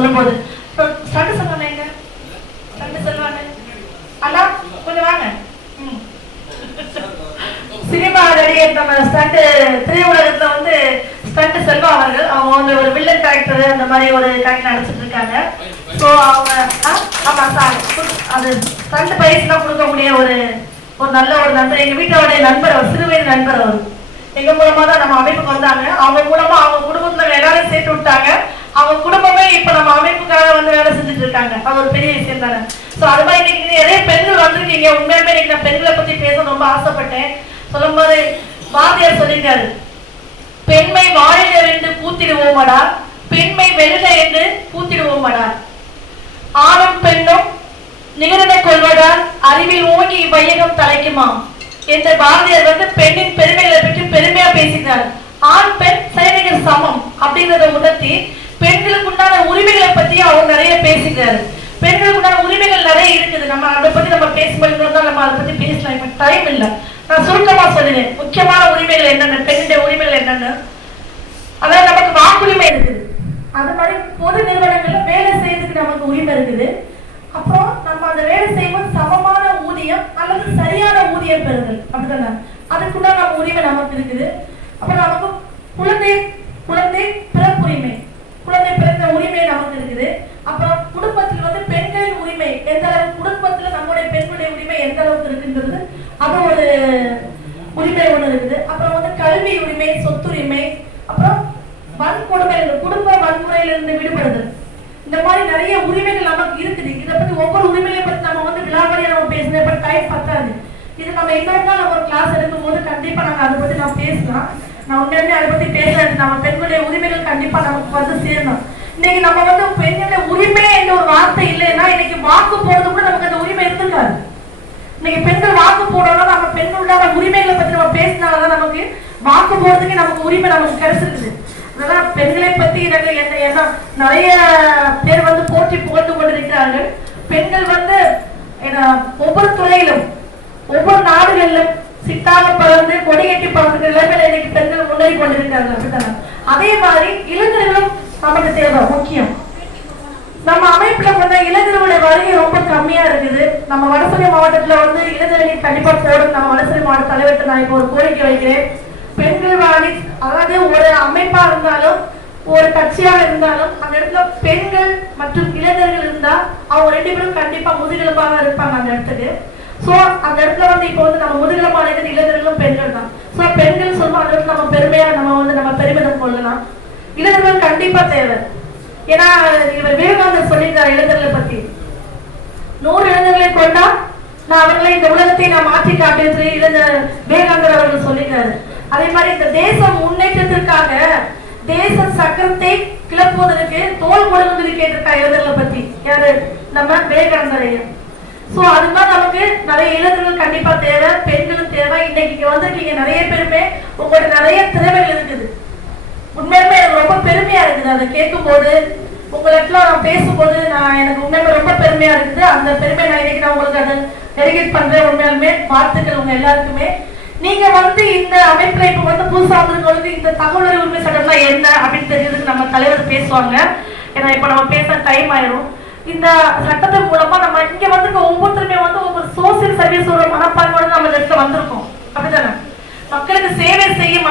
சொல்லும் போது எங்க கொஞ்சம் வாங்க. சினிமா நம்ம ஸ்டண்ட் திரையுலகத்துல வந்து ஸ்டண்ட் செல்வா அவர்கள் அவங்க வந்து ஒரு வில்லன் கேரக்டர் அந்த மாதிரி ஒரு கேரக்டர் நடிச்சிட்டு இருக்காங்க. ஸோ அவங்க ஆமா சார் அது ஸ்டண்ட் பயிற்சிலாம் கொடுக்கக்கூடிய ஒரு ஒரு நல்ல ஒரு நண்பர். எங்க வீட்டோடைய நண்பர் அவர் சிறுவயது நண்பர் அவர். எங்க மூலமா தான் நம்ம அமைப்புக்கு வந்தாங்க. அவங்க மூலமா அவங்க குடும்பத்துல எல்லாரையும் சேர்த்து விட்டாங்க. அவங்க குடும்பமே இப்ப நம்ம அமைப்புக்காக வந்து வேலை செஞ்சுட்டு இருக்காங்க. அது ஒரு பெரிய விஷயம் தானே. ஸோ அது மாதிரி இன்னைக்கு நிறைய பெண்கள் வந்திருக்கீங்க. உண்மையுமே இன்னைக்கு நான் பெண்களை பத்தி பேச ரொம்ப ஆசைப்பட்டேன். சொல்லும்போது வாத்தியார் சொல்லியிருக்காரு. பெண்மை வாழிட என்று கூத்திடுவோமடா பெண்மை வெல்ல என்று கூத்திடுவோமடா ஆணும் பெண்ணும் நிகழ்ந்த கொள்வதால் அறிவில் ஓங்கி இவ்வையகம் தலைக்குமாம் என்ற பாரதியார் வந்து பெண்ணின் பெருமைகளை பற்றி பெருமையா பேசினார். ஆண் பெண் சைனிகர் சமம் அப்படிங்கறத உணர்த்தி உரிமைகளை பத்தி அவர் நிறைய பேசிக்கிறாரு பெண்களுக்குண்டான உரிமைகள் நிறைய இருக்குது. நம்ம அதை பத்தி நம்ம பேசும்போது நம்ம அதை பத்தி பேசலாம். இப்ப டைம் இல்லை. நான் சுருக்கமா சொல்லுவேன். முக்கியமான உரிமைகள் என்னென்ன? பெண்ணுடைய உரிமைகள் என்னென்ன? அதாவது நமக்கு வாக்குரிமை இருக்குது. அது மாதிரி பொது நிறுவனங்கள்ல வேலை செய்யறதுக்கு நமக்கு உரிமை இருக்குது. அப்புறம் நம்ம அந்த வேலை செய்யும்போது சமமான ஊதியம் அல்லது சரியான ஊதியம் பெறுதல். அப்படிதானே அதுக்குள்ள நம்ம உரிமை நமக்கு இருக்குது. அப்புறம் நமக்கு குழந்தை உரிமை இருக்குது அப்புறம் வந்து கல்வி உரிமை சொத்துரிமை அப்புறம் வன்கொடுமை குடும்ப வன்முறையிலிருந்து விடுபடுதல். இந்த மாதிரி நிறைய உரிமைகள் நமக்கு இருக்குது. இதை பத்தி ஒவ்வொரு உரிமையை பத்தி நம்ம வந்து விழாவடியா நம்ம பேசுறது பட் டைம் பத்தாது. இது நம்ம இன்னொரு நாள் நம்ம ஒரு கிளாஸ் எடுக்கும் போது கண்டிப்பா நாங்க அதை பத்தி நம்ம பேசலாம். நான் உண்மையுமே அதை பத்தி பேசுறது நம்ம பெண்களுடைய உரிமைகள் கண்டிப்பா நமக்கு வந்து சேரணும். இன்னைக்கு நம்ம வந்து பெண்களுடைய உரிமை என்ற ஒரு வார்த்தை இல்லைன்னா இன்னைக்கு வாக்கு போறது கூட நமக்கு அந்த உரிமை இருந்திருக்காது. இன்னைக்கு பெண்கள் வாக்கு போடணும் நம்ம பெண்களோட உரிமைகளை பத்தி நம்ம பேசினாலதான் நமக்கு வாக்கு போடுறதுக்கு நமக்கு உரிமை நமக்கு கிடைச்சிருக்குது. அதனால பெண்களை பத்தி எனக்கு என்ன நிறைய பேர் வந்து போற்றி புகழ்ந்து கொண்டிருக்கிறார்கள். பெண்கள் வந்து ஒவ்வொரு துறையிலும் ஒவ்வொரு நாடுகளிலும் சித்தாக பறந்து கொடிகட்டி பறந்து நிலைமையில இன்னைக்கு பெண்கள் முன்னேறி கொண்டிருக்கிறார்கள் அப்படித்தானே. அதே மாதிரி இளைஞர்களும் நமக்கு தேவை முக்கியம். நம்ம அமைப்புல கொண்ட இளைஞர்களுடைய வருகை ரொம்ப கம்மியா இருக்குது. நம்ம வடசரை மாவட்டத்துல வந்து இளைஞரணி கண்டிப்பா போடும். நம்ம வடசரை மாவட்ட தலைவர்கிட்ட நான் இப்போ ஒரு கோரிக்கை வைக்கிறேன். பெண்கள் வாணி அதாவது ஒரு அமைப்பா இருந்தாலும் ஒரு கட்சியாக இருந்தாலும் அந்த இடத்துல பெண்கள் மற்றும் இளைஞர்கள் இருந்தா அவங்க ரெண்டு பேரும் கண்டிப்பா முதுகெலும்பாக இருப்பாங்க அந்த இடத்துக்கு. சோ அந்த இடத்துல வந்து இப்போ வந்து நம்ம முதுகெலும்பா இருக்கிற இளைஞர்களும் பெண்கள் தான். சோ பெண்கள் சொல்லுவோம் அந்த இடத்துல நம்ம பெருமையா நம்ம வந்து நம்ம பெருமிதம் கொள்ளலாம். இளைஞர்கள் கண்டிப்பா தேவை. ஏன்னா இவர் விவேகானந்தர் சொல்லியிருக்காரு இளைஞர்களை பத்தி. நூறு இளைஞர்களை கொண்டா நான் அவர்களை இந்த உலகத்தை நான் மாற்றி காட்டேன் சொல்லி இளைஞர் விவேகானந்தர் அவர்கள் சொல்லியிருக்காரு அதே மாதிரி இந்த தேசம் முன்னேற்றத்திற்காக தேச சக்கரத்தை கிளப்புவதற்கு தோல் கொடுங்க கேட்டிருக்கா இளைஞர்களை பத்தி? யாரு? நம்ம விவேகானந்தர் ஐயா சோ அது மாதிரி நமக்கு நிறைய இளைஞர்கள் கண்டிப்பா தேவை பெண்களும் தேவை. இன்னைக்கு இங்க வந்திருக்கீங்க நிறைய பேருமே உங்களோட நிறைய திறமைகள் இருக்குது. உண்மையுமே எனக்கு ரொம்ப பெருமையா இருக்குது. அதை கேட்கும்போது உங்களுக்குலாம் நான் பேசும்போது நான் எனக்கு உண்மையுமே ரொம்ப பெருமையா இருக்குது. அந்த பெருமை நான் இன்னைக்கு நான் உங்களுக்கு அதை டெலிகேட் பண்றேன். உண்மையாலுமே வாழ்த்துக்கள் உங்க எல்லாருக்குமே. நீங்க வந்து இந்த அமைப்புல இப்ப வந்து புதுசா வந்து இந்த தகவல் உரிமை சட்டம்னா என்ன அப்படின்னு தெரிஞ்சதுக்கு நம்ம தலைவர் பேசுவாங்க. ஏன்னா இப்ப நம்ம பேச டைம் ஆயிரும். இந்த சட்டத்தின் மூலமா நம்ம இங்க வந்து ஒவ்வொருத்தருமே வந்து ஒவ்வொரு சோசியல் சர்வீஸ் ஒரு மனப்பான்மையோட நம்ம இந்த இடத்துல வந்திருக்கோம். அப்படிதானே மக்களுக்கு சேவை செய்யும்